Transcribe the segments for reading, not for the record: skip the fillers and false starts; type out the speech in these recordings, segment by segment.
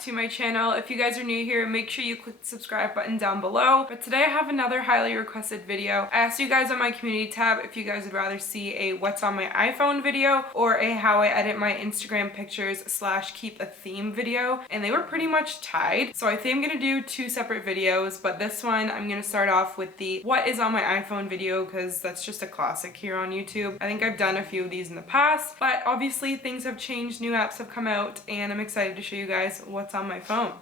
to my channel. If you guys are new here, make sure you click the subscribe button down below. But today I have another highly requested video. I asked you guys on my community tab if you guys would rather see a what's on my iPhone video or a how I edit my Instagram pictures / keep a theme video, and they were pretty much tied. So I think I'm gonna do two separate videos, but this one I'm gonna start off with the what is on my iPhone video because that's just a classic here on YouTube. I think I've done a few of these in the past, but obviously things have changed, new apps have come out, and I'm excited to show you guys what's on my phone.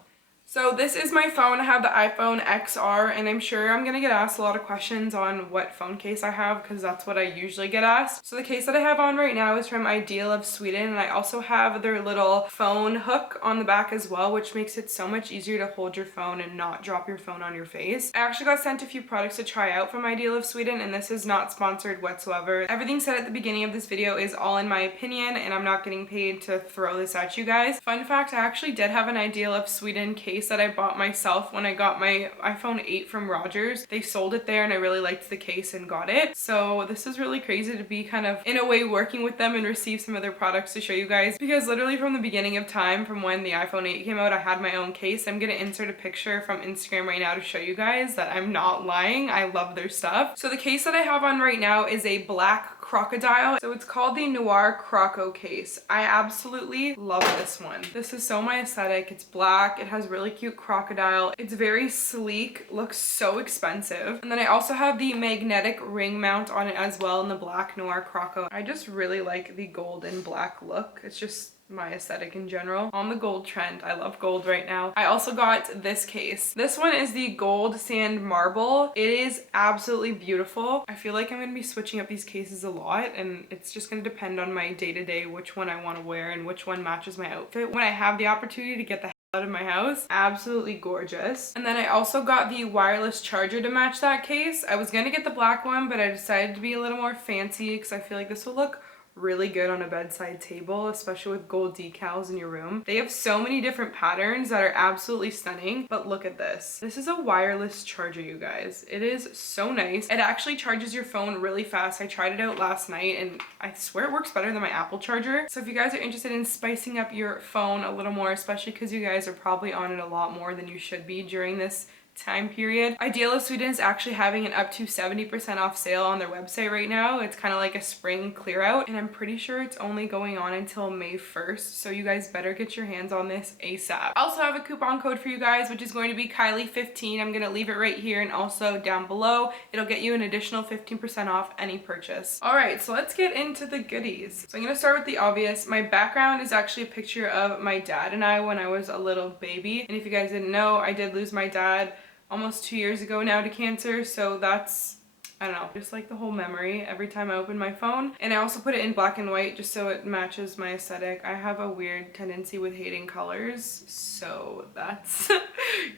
So this is my phone. I have the iPhone XR, and I'm sure I'm gonna get asked a lot of questions on what phone case I have because that's what I usually get asked. So the case that I have on right now is from Ideal of Sweden, and I also have their little phone hook on the back as well, which makes it so much easier to hold your phone and not drop your phone on your face. I actually got sent a few products to try out from Ideal of Sweden, and this is not sponsored whatsoever. Everything said at the beginning of this video is all in my opinion, and I'm not getting paid to throw this at you guys. Fun fact, I actually did have an Ideal of Sweden case that I bought myself when I got my iPhone 8 from Rogers. They sold it there and I really liked the case and got it. So this is really crazy to be kind of in a way working with them and receive some of their products to show you guys, because literally from the beginning of time, from when the iPhone 8 came out, I had my own case. I'm gonna insert a picture from Instagram right now to show you guys that I'm not lying. I love their stuff. So the case that I have on right now is a black crocodile. So it's called the Noir Croco case. I absolutely love this one. This is so my aesthetic. It's black. It has really cute crocodile. It's very sleek, looks so expensive. And then I also have the magnetic ring mount on it as well in the black Noir Croco. I just really like the gold and black look. It's just my aesthetic in general. On the gold trend. I love gold right now. I also got this case. This one is the gold sand marble. It is absolutely beautiful. I feel like I'm gonna be switching up these cases a lot, and it's just gonna depend on my day-to-day which one I want to wear and which one matches my outfit when I have the opportunity to get the out of my house. Absolutely gorgeous. And then I also got the wireless charger to match that case. I was gonna get the black one, but I decided to be a little more fancy because I feel like this will look really good on a bedside table, especially with gold decals in your room. They have so many different patterns that are absolutely stunning, but look at this. This is a wireless charger, you guys. It is so nice. It actually charges your phone really fast. I tried it out last night and I swear it works better than my Apple charger. So if you guys are interested in spicing up your phone a little more, especially because you guys are probably on it a lot more than you should be during this time period, Ideal of Sweden is actually having an up to 70% off sale on their website right now. It's kind of like a spring clear out, and I'm pretty sure it's only going on until May 1st, so you guys better get your hands on this ASAP. I also have a coupon code for you guys, which is going to be Kylie15. I'm gonna leave it right here and also down below. It'll get you an additional 15% off any purchase. All right, so let's get into the goodies. So I'm gonna start with the obvious. My background is actually a picture of my dad and I when I was a little baby, and if you guys didn't know, I did lose my dad almost 2 years ago now to cancer, so that's, I don't know, just like the whole memory every time I open my phone. And I also put it in black and white just so it matches my aesthetic. I have a weird tendency with hating colors, so that's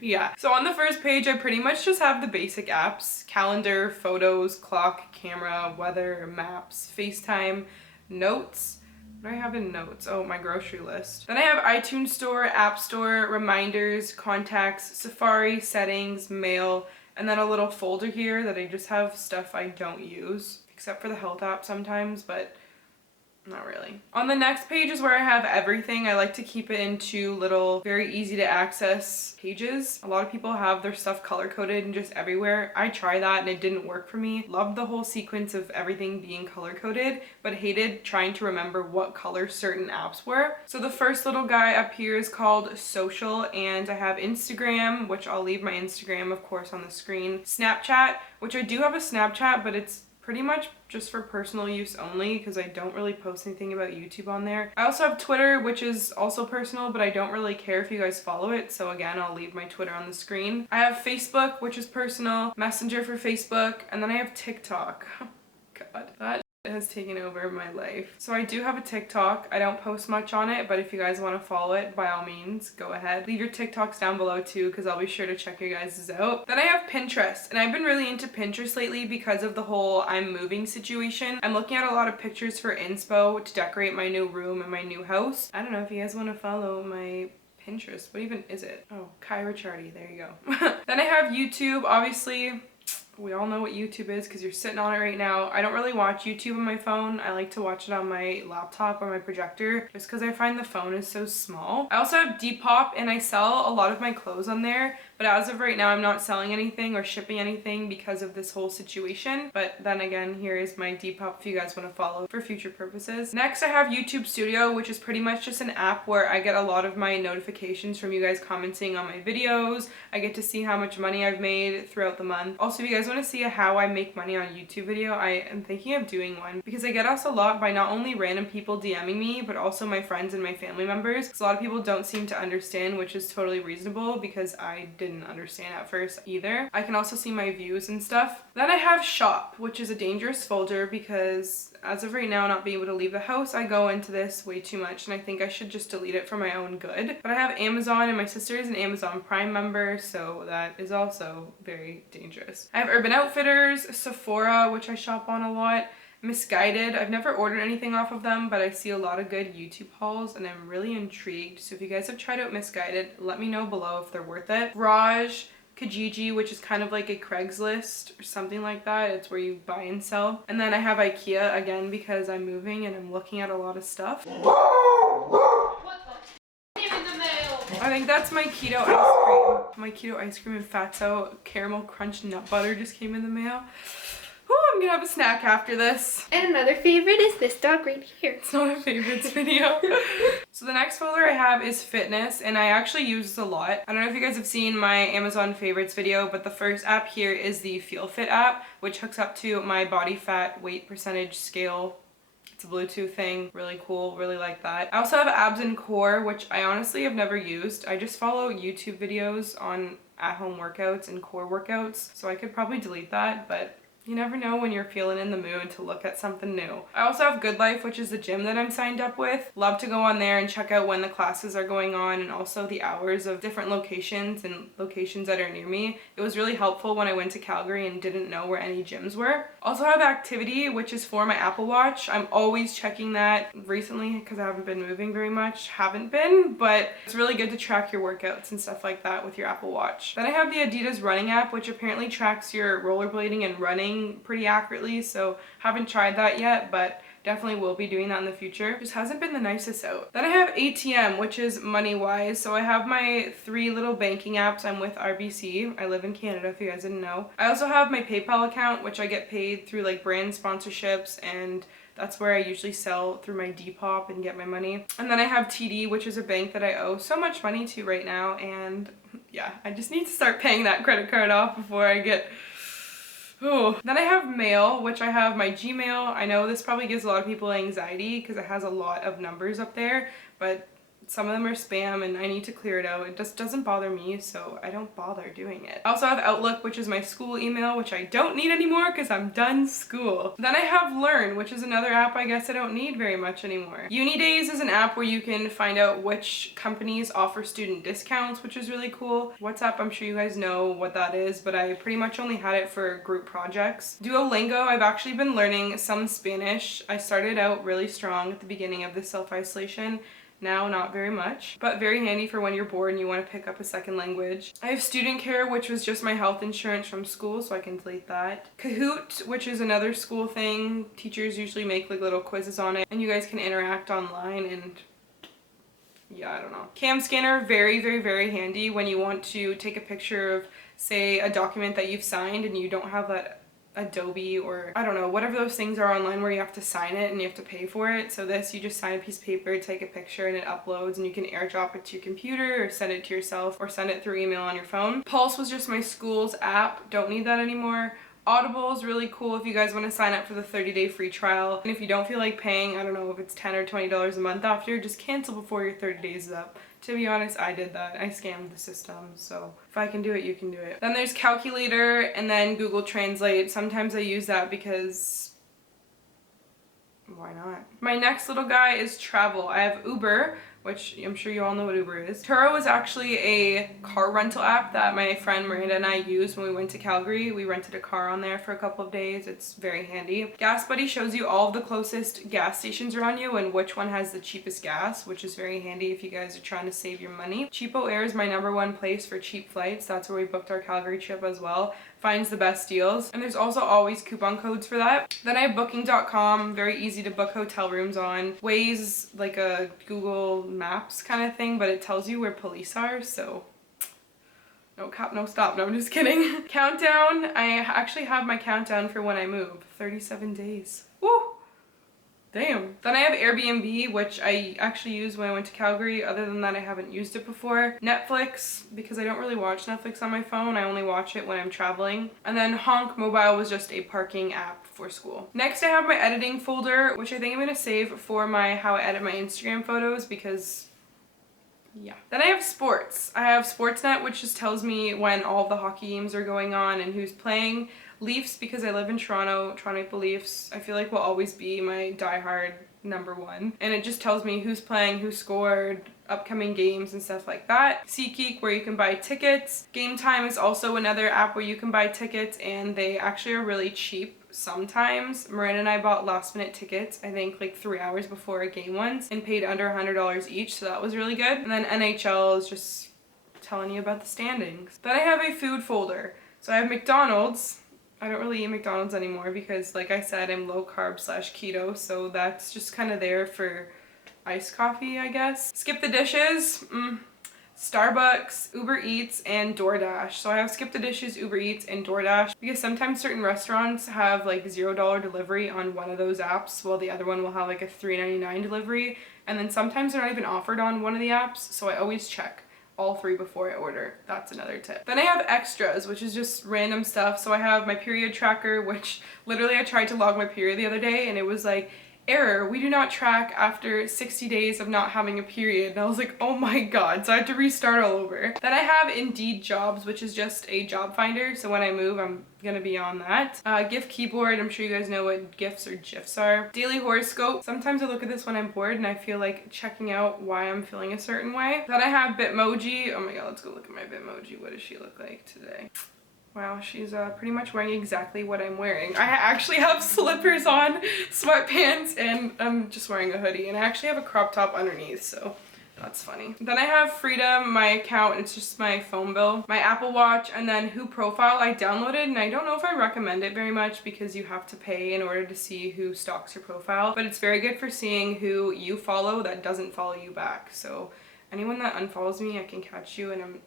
yeah. So on the first page I pretty much just have the basic apps: calendar, photos, clock, camera, weather, maps, FaceTime, notes. What do I have in notes? Oh, my grocery list. Then I have iTunes Store, App Store, reminders, contacts, Safari, settings, mail, and then a little folder here that I just have stuff I don't use, except for the health app sometimes, but not really. On the next page is where I have everything. I like to keep it into little, very easy to access pages. A lot of people have their stuff color coded and just everywhere. I tried that and it didn't work for me. Loved the whole sequence of everything being color coded, but hated trying to remember what color certain apps were. So the first little guy up here is called Social, and I have Instagram, which I'll leave my Instagram of course on the screen. Snapchat, which I do have a Snapchat, but it's pretty much just for personal use only because I don't really post anything about YouTube on there. I also have Twitter, which is also personal, but I don't really care if you guys follow it, so again, I'll leave my Twitter on the screen. I have Facebook, which is personal, Messenger for Facebook, and then I have TikTok. Oh, God, that has taken over my life. So I do have a TikTok. I don't post much on it, but if you guys want to follow it, by all means, go ahead. Leave your TikToks down below too, because I'll be sure to check your guys' out. Then I have Pinterest, and I've been really into Pinterest lately because of the whole I'm moving situation. I'm looking at a lot of pictures for inspo to decorate my new room and my new house. I don't know if you guys want to follow my Pinterest. What even is it? Oh, Kai Ricciardi. There you go. Then I have YouTube, obviously. We all know what YouTube is because you're sitting on it right now. I don't really watch YouTube on my phone. I like to watch it on my laptop or my projector just because I find the phone is so small. I also have Depop and I sell a lot of my clothes on there, but as of right now I'm not selling anything or shipping anything because of this whole situation. But then again, here is my Depop if you guys want to follow for future purposes. Next I have YouTube Studio, which is pretty much just an app where I get a lot of my notifications from you guys commenting on my videos. I get to see how much money I've made throughout the month. Also, if you guys want to see how I make money on a YouTube video, I am thinking of doing one because I get asked a lot by not only random people DMing me, but also my friends and my family members. Because a lot of people don't seem to understand, which is totally reasonable because I didn't understand at first either. I can also see my views and stuff. Then I have Shop, which is a dangerous folder because as of right now, not being able to leave the house, I go into this way too much and I think I should just delete it for my own good. But I have Amazon and my sister is an Amazon Prime member, so that is also very dangerous. I have Urban Outfitters, Sephora, which I shop on a lot, Misguided. I've never ordered anything off of them, but I see a lot of good YouTube hauls and I'm really intrigued. So if you guys have tried out Misguided, let me know below if they're worth it. Raj, Kijiji, which is kind of like a Craigslist or something like that. It's where you buy and sell. And then I have IKEA again because I'm moving and I'm looking at a lot of stuff. I think that's my keto ice cream. My keto ice cream and Fatso caramel crunch nut butter just came in the mail. Ooh, I'm gonna have a snack after this. And another favorite is this dog right here. It's not a favorites video. So the next folder I have is fitness, and I actually use this a lot. I don't know if you guys have seen my Amazon favorites video, but the first app here is the FeelFit app, which hooks up to my body fat weight percentage scale. It's a Bluetooth thing, really cool, really like that. I also have Abs and Core, which I honestly have never used. I just follow YouTube videos on at-home workouts and core workouts, so I could probably delete that, but you never know when you're feeling in the mood to look at something new. I also have Good Life, which is the gym that I'm signed up with. Love to go on there and check out when the classes are going on and also the hours of different locations and locations that are near me. It was really helpful when I went to Calgary and didn't know where any gyms were. Also have Activity, which is for my Apple Watch. I'm always checking that recently because I haven't been moving very much. Haven't been, but it's really good to track your workouts and stuff like that with your Apple Watch. Then I have the Adidas running app, which apparently tracks your rollerblading and running pretty accurately, so haven't tried that yet, but definitely will be doing that in the future. Just hasn't been the nicest out. Then I have ATM, which is MoneyWise. So I have my 3 little banking apps. I'm with RBC. I live in Canada if you guys didn't know. I also have my PayPal account, which I get paid through like brand sponsorships, and that's where I usually sell through my Depop and get my money. And then I have TD, which is a bank that I owe so much money to right now, and yeah, I just need to start paying that credit card off before I get... Ooh. Then I have mail, which I have my Gmail. I know this probably gives a lot of people anxiety because it has a lot of numbers up there, but some of them are spam and I need to clear it out. It just doesn't bother me, so I don't bother doing it. I also have Outlook, which is my school email, which I don't need anymore because I'm done school. Then I have Learn, which is another app I guess I don't need very much anymore. Unidays is an app where you can find out which companies offer student discounts, which is really cool. WhatsApp, I'm sure you guys know what that is, but I pretty much only had it for group projects. Duolingo, I've actually been learning some Spanish. I started out really strong at the beginning of the self-isolation. Now, not very much, but very handy for when you're bored and you want to pick up a second language. I have Student Care, which was just my health insurance from school, so I can delete that. Kahoot, which is another school thing. Teachers usually make like little quizzes on it, and you guys can interact online, and yeah, I don't know. Cam Scanner, very, very, very handy when you want to take a picture of, say, a document that you've signed and you don't have that Adobe or I don't know, whatever those things are online where you have to sign it and you have to pay for it. So this, you just sign a piece of paper, take a picture, and it uploads, and you can airdrop it to your computer or send it to yourself or send it through email on your phone. Pulse was just my school's app. Don't need that anymore. Audible is really cool if you guys want to sign up for the 30-day free trial. And if you don't feel like paying, I don't know if it's $10 or $20 a month after, just cancel before your 30 days is up. To be honest, I did that. I scammed the system, so if I can do it, you can do it. Then there's Calculator and then Google Translate. Sometimes I use that because why not? My next little guy is travel. I have Uber, which I'm sure you all know what Uber is. Turo is actually a car rental app that my friend Miranda and I used when we went to Calgary. We rented a car on there for a couple of days. It's very handy. Gas Buddy shows you all of the closest gas stations around you and which one has the cheapest gas, which is very handy if you guys are trying to save your money. Cheapo Air is my #1 place for cheap flights. That's where we booked our Calgary trip as well. Finds the best deals, and there's also always coupon codes for that. Then I have booking.com, very easy to book hotel rooms on. Waze, like a Google Maps kind of thing, but it tells you where police are, so no cap, no stop. No, I'm just kidding. Countdown, I actually have my countdown for when I move. 37 days. Woo! Damn. Then I have Airbnb, which I actually used when I went to Calgary. Other than that, I haven't used it before. Netflix, because I don't really watch Netflix on my phone. I only watch it when I'm traveling. And then Honk Mobile was just a parking app for school. Next, I have my editing folder, which I think I'm going to save for my how I edit my Instagram photos because yeah. Then I have sports. I have Sportsnet, which just tells me when all the hockey games are going on and who's playing. Leafs, because I live in Toronto, Toronto Maple Leafs, I feel like will always be my diehard #1. And it just tells me who's playing, who scored, upcoming games and stuff like that. SeatGeek, where you can buy tickets. Game Time is also another app where you can buy tickets, and they actually are really cheap sometimes. Miranda and I bought last minute tickets, I think like 3 hours before a game once, and paid under $100 each, so that was really good. And then NHL is just telling you about the standings. Then I have a food folder. So I have McDonald's. I don't really eat McDonald's anymore because, like I said, I'm low carb / keto, so that's just kind of there for iced coffee, I guess. Skip the dishes, Starbucks, Uber Eats, and DoorDash. So I have Skip the Dishes, Uber Eats, and DoorDash because sometimes certain restaurants have like $0 delivery on one of those apps, while the other one will have like a $3.99 delivery, and then sometimes they're not even offered on one of the apps, so I always check all 3 before I order. That's another tip. Then I have extras, which is just random stuff. So I have my period tracker, which literally I tried to log my period the other day and it was like, error, we do not track after 60 days of not having a period. And I was like, oh my god, so I had to restart all over. Then I have Indeed Jobs, which is just a job finder, so when I move I'm gonna be on that. GIF Keyboard, I'm sure you guys know what GIFs or GIFs are. Daily Horoscope, sometimes I look at this when I'm bored and I feel like checking out why I'm feeling a certain way. Then I have Bitmoji. Oh my god, let's go look at my Bitmoji. What does she look like today? Wow, she's pretty much wearing exactly what I'm wearing. I actually have slippers on, sweatpants, and I'm just wearing a hoodie. And I actually have a crop top underneath, so that's funny. Then I have Freedom, my account, it's just my phone bill, my Apple Watch, and then Who Profile I downloaded, and I don't know if I recommend it very much because you have to pay in order to see who stalks your profile, but it's very good for seeing who you follow that doesn't follow you back. So anyone that unfollows me, I can catch you, and I'm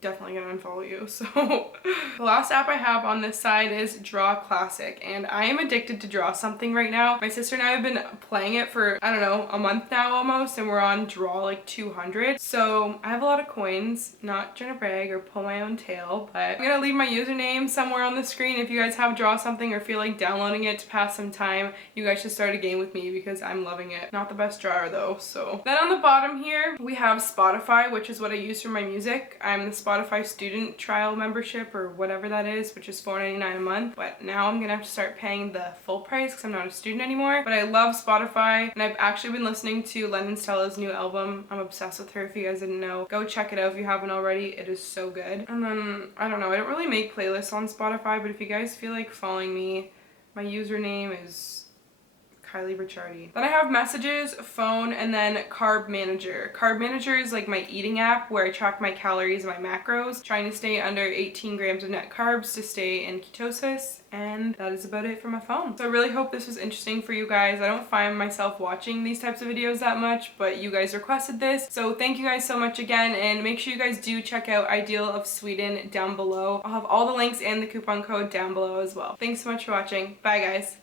definitely gonna unfollow you. So the last app I have on this side is Draw Classic, and I am addicted to Draw Something right now. My sister and I have been playing it for, I don't know, a month now almost, and we're on Draw like 200. So I have a lot of coins, not trying to brag or pull my own tail, but I'm gonna leave my username somewhere on the screen. If you guys have Draw Something or feel like downloading it to pass some time, you guys should start a game with me because I'm loving it. Not the best drawer though, so. Then on the bottom here, we have Spotify, which is what I use for my music. I'm the Spotify student trial membership or whatever that is, which is $4.99 a month, but now I'm gonna have to start paying the full price because I'm not a student anymore. But I love Spotify, and I've actually been listening to Lennon Stella's new album. I'm obsessed with her. If you guys didn't know, go check it out if you haven't already. It is so good. And then I don't know, I don't really make playlists on Spotify, but if you guys feel like following me, my username is Kylie Ricciardi. Then I have Messages, Phone, and then Carb Manager. Carb Manager is like my eating app where I track my calories and my macros, trying to stay under 18 grams of net carbs to stay in ketosis, and that is about it for my phone. So I really hope this was interesting for you guys. I don't find myself watching these types of videos that much, but you guys requested this, so thank you guys so much again, and make sure you guys do check out Ideal of Sweden down below. I'll have all the links and the coupon code down below as well. Thanks so much for watching. Bye guys.